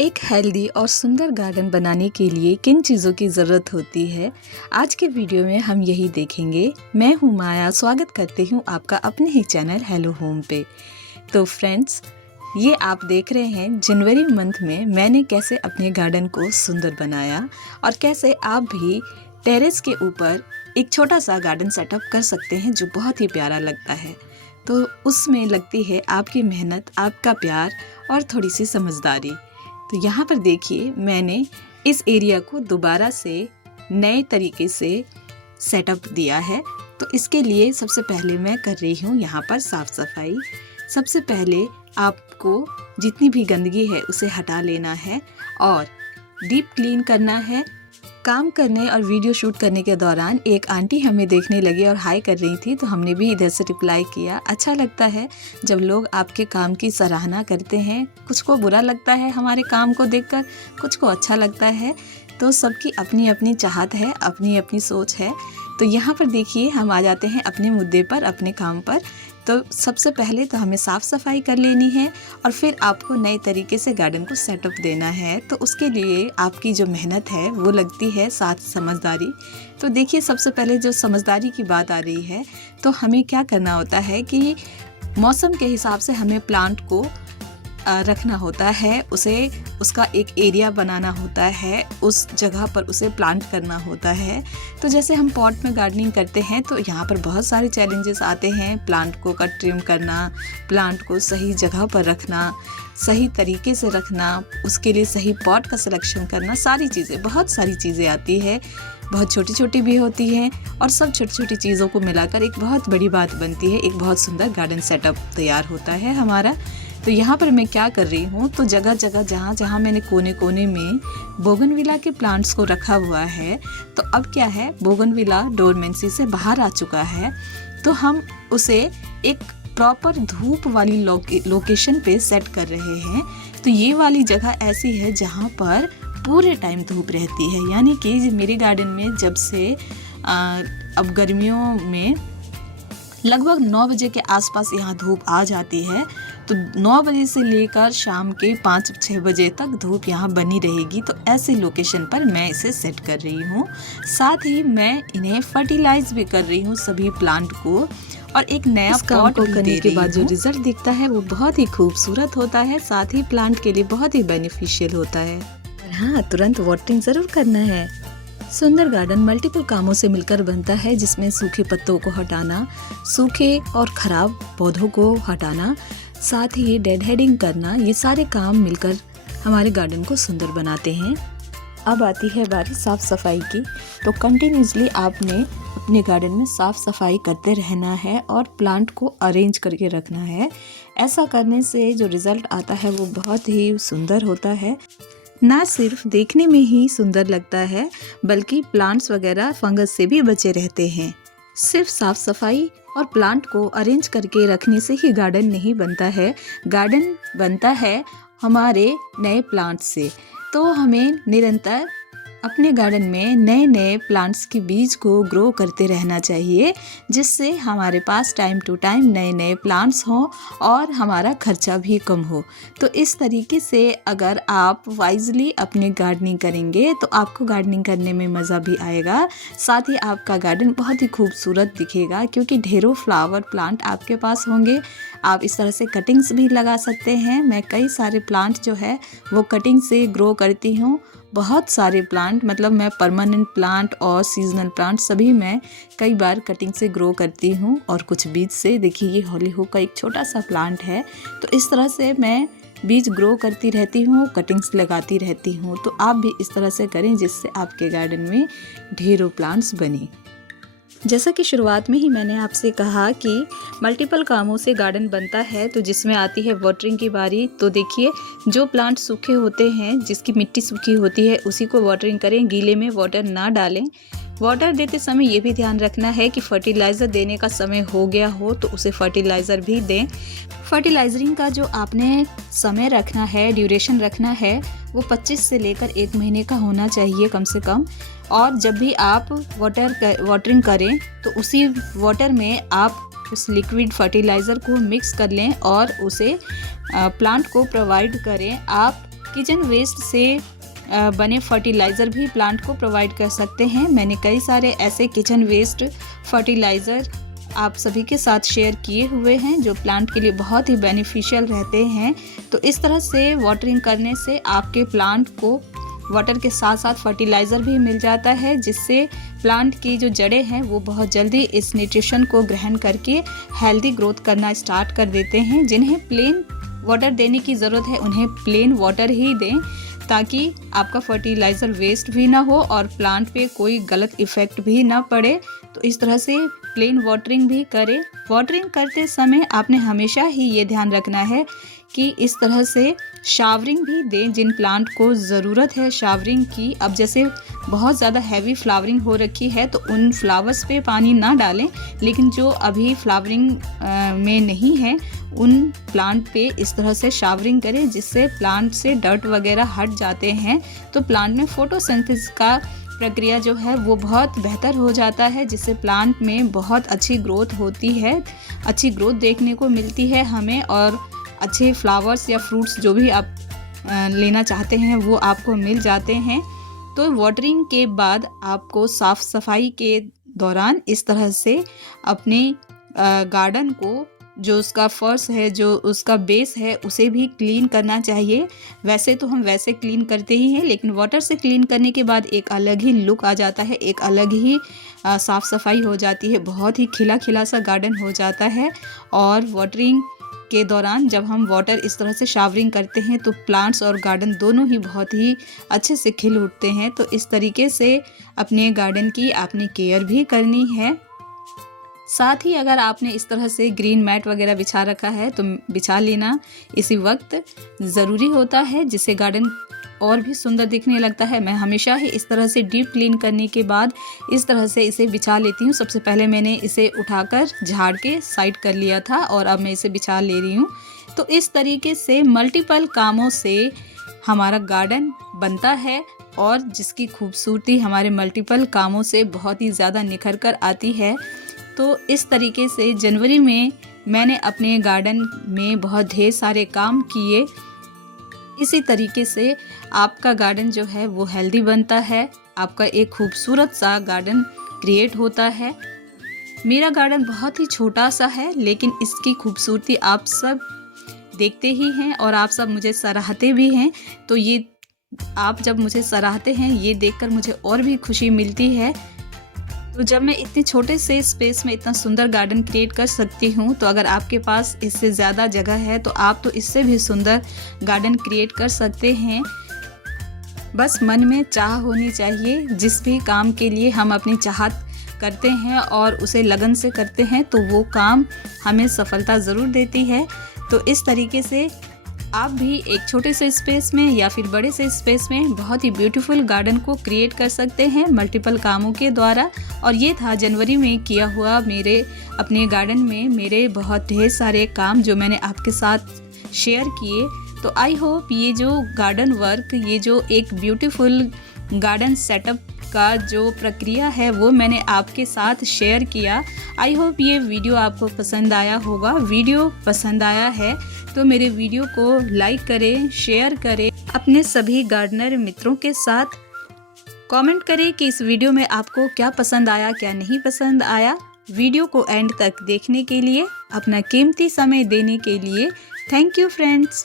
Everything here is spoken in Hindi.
एक हेल्दी और सुंदर गार्डन बनाने के लिए किन चीज़ों की ज़रूरत होती है, आज के वीडियो में हम यही देखेंगे। मैं हूँ माया, स्वागत करती हूँ आपका अपने ही चैनल हेलो होम पे। तो फ्रेंड्स, ये आप देख रहे हैं जनवरी मंथ में मैंने कैसे अपने गार्डन को सुंदर बनाया और कैसे आप भी टेरेस के ऊपर एक छोटा सा गार्डन सेटअप कर सकते हैं जो बहुत ही प्यारा लगता है। तो उसमें लगती है आपकी मेहनत, आपका प्यार और थोड़ी सी समझदारी। तो यहाँ पर देखिए, मैंने इस एरिया को दोबारा से नए तरीके से सेटअप दिया है। तो इसके लिए सबसे पहले मैं कर रही हूँ यहाँ पर साफ़ सफाई। सबसे पहले आपको जितनी भी गंदगी है उसे हटा लेना है और डीप क्लीन करना है। काम करने और वीडियो शूट करने के दौरान एक आंटी हमें देखने लगी और हाय कर रही थी, तो हमने भी इधर से रिप्लाई किया। अच्छा लगता है जब लोग आपके काम की सराहना करते हैं। कुछ को बुरा लगता है हमारे काम को देखकर, कुछ को अच्छा लगता है। तो सबकी अपनी अपनी चाहत है, अपनी अपनी सोच है। तो यहाँ पर देखिए, हम आ जाते हैं अपने मुद्दे पर, अपने काम पर। तो सबसे पहले तो हमें साफ़ सफाई कर लेनी है और फिर आपको नए तरीके से गार्डन को सेटअप देना है। तो उसके लिए आपकी जो मेहनत है वो लगती है, साथ समझदारी। तो देखिए, सबसे पहले जो समझदारी की बात आ रही है, तो हमें क्या करना होता है कि मौसम के हिसाब से हमें प्लांट को रखना होता है। उसका एक एरिया बनाना होता है, उस जगह पर उसे प्लांट करना होता है। तो जैसे हम पॉट में गार्डनिंग करते हैं तो यहाँ पर बहुत सारे चैलेंजेस आते हैं। प्लांट को कट ट्रिम करना, प्लांट को सही जगह पर रखना, सही तरीके से रखना, उसके लिए सही पॉट का सिलेक्शन करना, बहुत सारी चीज़ें आती है। बहुत छोटी छोटी भी होती हैं और सब छोटी छोटी चीज़ों को मिलाकर एक बहुत बड़ी बात बनती है। एक बहुत सुंदर गार्डन सेटअप तैयार होता है हमारा। तो यहाँ पर मैं क्या कर रही हूँ, तो जगह जगह जहाँ जहाँ मैंने कोने कोने में बोगनविला के प्लांट्स को रखा हुआ है, तो अब क्या है, बोगनविला डोरमेंसी से बाहर आ चुका है। तो हम उसे एक प्रॉपर धूप वाली लोकेशन पे सेट कर रहे हैं। तो ये वाली जगह ऐसी है जहाँ पर पूरे टाइम धूप रहती है। यानी कि मेरे गार्डन में जब से अब गर्मियों में लगभग 9 बजे के आसपास यहाँ धूप आ जाती है। तो 9 बजे से लेकर शाम के 5-6 बजे तक धूप यहाँ बनी रहेगी। तो ऐसे लोकेशन पर मैं इसे सेट कर रही हूँ। साथ ही मैं इन्हें फर्टिलाइज भी कर रही हूँ सभी प्लांट को, और एक नया पॉट करने के बाद जो रिजल्ट दिखता है वो बहुत ही खूबसूरत होता है। साथ ही प्लांट के लिए बहुत ही बेनिफिशियल होता है। और हाँ, तुरंत वाटरिंग ज़रूर करना है। सुंदर गार्डन मल्टीपल कामों से मिलकर बनता है, जिसमें सूखे पत्तों को हटाना, सूखे और खराब पौधों को हटाना, साथ ही डेड हेडिंग करना, ये सारे काम मिलकर हमारे गार्डन को सुंदर बनाते हैं। अब आती है बारी साफ़ सफाई की। तो कंटिन्यूसली आपने अपने गार्डन में साफ़ सफाई करते रहना है और प्लांट को अरेंज करके रखना है। ऐसा करने से जो रिज़ल्ट आता है वो बहुत ही सुंदर होता है। ना सिर्फ देखने में ही सुंदर लगता है, बल्कि प्लांट्स वगैरह फंगस से भी बचे रहते हैं। सिर्फ साफ सफाई और प्लांट को अरेंज करके रखने से ही गार्डन नहीं बनता है। गार्डन बनता है हमारे नए प्लांट से। तो हमें निरंतर अपने गार्डन में नए नए प्लांट्स के बीज को ग्रो करते रहना चाहिए, जिससे हमारे पास टाइम टू टाइम नए नए प्लांट्स हों और हमारा खर्चा भी कम हो। तो इस तरीके से अगर आप वाइजली अपनी गार्डनिंग करेंगे तो आपको गार्डनिंग करने में मज़ा भी आएगा। साथ ही आपका गार्डन बहुत ही खूबसूरत दिखेगा, क्योंकि ढेरों फ्लावर प्लांट आपके पास होंगे। आप इस तरह से कटिंग्स भी लगा सकते हैं। मैं कई सारे प्लांट जो है वो कटिंग से ग्रो करती हूँ। बहुत सारे प्लांट, मतलब मैं परमानेंट प्लांट और सीजनल प्लांट सभी मैं कई बार कटिंग से ग्रो करती हूँ और कुछ बीज से। देखिए, ये हॉलीहॉक का एक छोटा सा प्लांट है। तो इस तरह से मैं बीज ग्रो करती रहती हूँ, कटिंग्स लगाती रहती हूँ। तो आप भी इस तरह से करें, जिससे आपके गार्डन में ढेरों प्लांट्स बने। जैसा कि शुरुआत में ही मैंने आपसे कहा कि मल्टीपल कामों से गार्डन बनता है, तो जिसमें आती है वाटरिंग की बारी। तो देखिए, जो प्लांट सूखे होते हैं, जिसकी मिट्टी सूखी होती है, उसी को वाटरिंग करें, गीले में वाटर ना डालें। वाटर देते समय ये भी ध्यान रखना है कि फर्टिलाइज़र देने का समय हो गया हो तो उसे फर्टिलाइज़र भी दें। फर्टिलाइजरिंग का जो आपने समय रखना है, ड्यूरेशन रखना है, वो 25 से लेकर 1 महीने का होना चाहिए कम से कम। और जब भी आप वाटरिंग करें तो उसी वाटर में आप उस लिक्विड फर्टिलाइज़र को मिक्स कर लें और उसे प्लांट को प्रोवाइड करें। आप किचन वेस्ट से बने फर्टिलाइज़र भी प्लांट को प्रोवाइड कर सकते हैं। मैंने कई सारे ऐसे किचन वेस्ट फर्टिलाइज़र आप सभी के साथ शेयर किए हुए हैं जो प्लांट के लिए बहुत ही बेनिफिशियल रहते हैं। तो इस तरह से वाटरिंग करने से आपके प्लांट को वाटर के साथ साथ फर्टिलाइज़र भी मिल जाता है, जिससे प्लांट की जो जड़ें हैं वो बहुत जल्दी इस न्यूट्रिशन को ग्रहण करके हेल्दी ग्रोथ करना स्टार्ट कर देते हैं। जिन्हें प्लेन वाटर देने की ज़रूरत है उन्हें प्लेन वाटर ही दें, ताकि आपका फर्टिलाइज़र वेस्ट भी ना हो और प्लांट पे कोई गलत इफ़ेक्ट भी ना पड़े। तो इस तरह से प्लेन वाटरिंग भी करें। वाटरिंग करते समय आपने हमेशा ही ये ध्यान रखना है कि इस तरह से शावरिंग भी दें जिन प्लांट को ज़रूरत है शावरिंग की। अब जैसे बहुत ज़्यादा हैवी फ्लावरिंग हो रखी है तो उन फ्लावर्स पे पानी ना डालें, लेकिन जो अभी फ्लावरिंग में नहीं है उन प्लांट पे इस तरह से शावरिंग करें, जिससे प्लांट से डर्ट वगैरह हट जाते हैं। तो प्लांट में फोटोसिंथेसिस का प्रक्रिया जो है वो बहुत बेहतर हो जाता है, जिससे प्लांट में बहुत अच्छी ग्रोथ होती है, अच्छी ग्रोथ देखने को मिलती है हमें, और अच्छे फ्लावर्स या फ्रूट्स जो भी आप लेना चाहते हैं वो आपको मिल जाते हैं। तो वाटरिंग के बाद आपको साफ़ सफाई के दौरान इस तरह से अपने गार्डन को, जो उसका फर्श है, जो उसका बेस है, उसे भी क्लीन करना चाहिए। वैसे तो हम वैसे क्लीन करते ही हैं, लेकिन वाटर से क्लीन करने के बाद एक अलग ही लुक आ जाता है, एक अलग ही साफ़ सफाई हो जाती है, बहुत ही खिला खिला सा गार्डन हो जाता है। और वाटरिंग के दौरान जब हम वाटर इस तरह से शावरिंग करते हैं तो प्लांट्स और गार्डन दोनों ही बहुत ही अच्छे से खिल उठते हैं। तो इस तरीके से अपने गार्डन की आपने केयर भी करनी है। साथ ही अगर आपने इस तरह से ग्रीन मैट वगैरह बिछा रखा है तो बिछा लेना इसी वक्त ज़रूरी होता है, जिससे गार्डन और भी सुंदर दिखने लगता है। मैं हमेशा ही इस तरह से डीप क्लीन करने के बाद इस तरह से इसे बिछा लेती हूँ। सबसे पहले मैंने इसे उठाकर झाड़ के साइड कर लिया था और अब मैं इसे बिछा ले रही हूँ। तो इस तरीके से मल्टीपल कामों से हमारा गार्डन बनता है और जिसकी खूबसूरती हमारे मल्टीपल कामों से बहुत ही ज़्यादा निखर कर आती है। तो इस तरीके से जनवरी में मैंने अपने गार्डन में बहुत ढेर सारे काम किए। इसी तरीके से आपका गार्डन जो है वो हेल्दी बनता है, आपका एक खूबसूरत सा गार्डन क्रिएट होता है। मेरा गार्डन बहुत ही छोटा सा है, लेकिन इसकी खूबसूरती आप सब देखते ही हैं और आप सब मुझे सराहते भी हैं। तो ये आप जब मुझे सराहते हैं ये देखकर मुझे और भी खुशी मिलती है। तो जब मैं इतने छोटे से स्पेस में इतना सुंदर गार्डन क्रिएट कर सकती हूँ, तो अगर आपके पास इससे ज़्यादा जगह है तो आप तो इससे भी सुंदर गार्डन क्रिएट कर सकते हैं। बस मन में चाह होनी चाहिए। जिस भी काम के लिए हम अपनी चाहत करते हैं और उसे लगन से करते हैं तो वो काम हमें सफलता ज़रूर देती है। तो इस तरीके से आप भी एक छोटे से स्पेस में या फिर बड़े से स्पेस में बहुत ही ब्यूटीफुल गार्डन को क्रिएट कर सकते हैं मल्टीपल कामों के द्वारा। और ये था जनवरी में किया हुआ मेरे अपने गार्डन में मेरे बहुत ढेर सारे काम जो मैंने आपके साथ शेयर किए। तो आई होप ये जो गार्डन वर्क, ये जो एक ब्यूटीफुल गार्डन सेटअप का जो प्रक्रिया है वो मैंने आपके साथ शेयर किया। आई होप ये वीडियो आपको पसंद आया होगा। वीडियो पसंद आया है तो मेरे वीडियो को लाइक करें, शेयर करें अपने सभी गार्डनर मित्रों के साथ। कमेंट करें कि इस वीडियो में आपको क्या पसंद आया, क्या नहीं पसंद आया। वीडियो को एंड तक देखने के लिए, अपना कीमती समय देने के लिए थैंक यू फ्रेंड्स।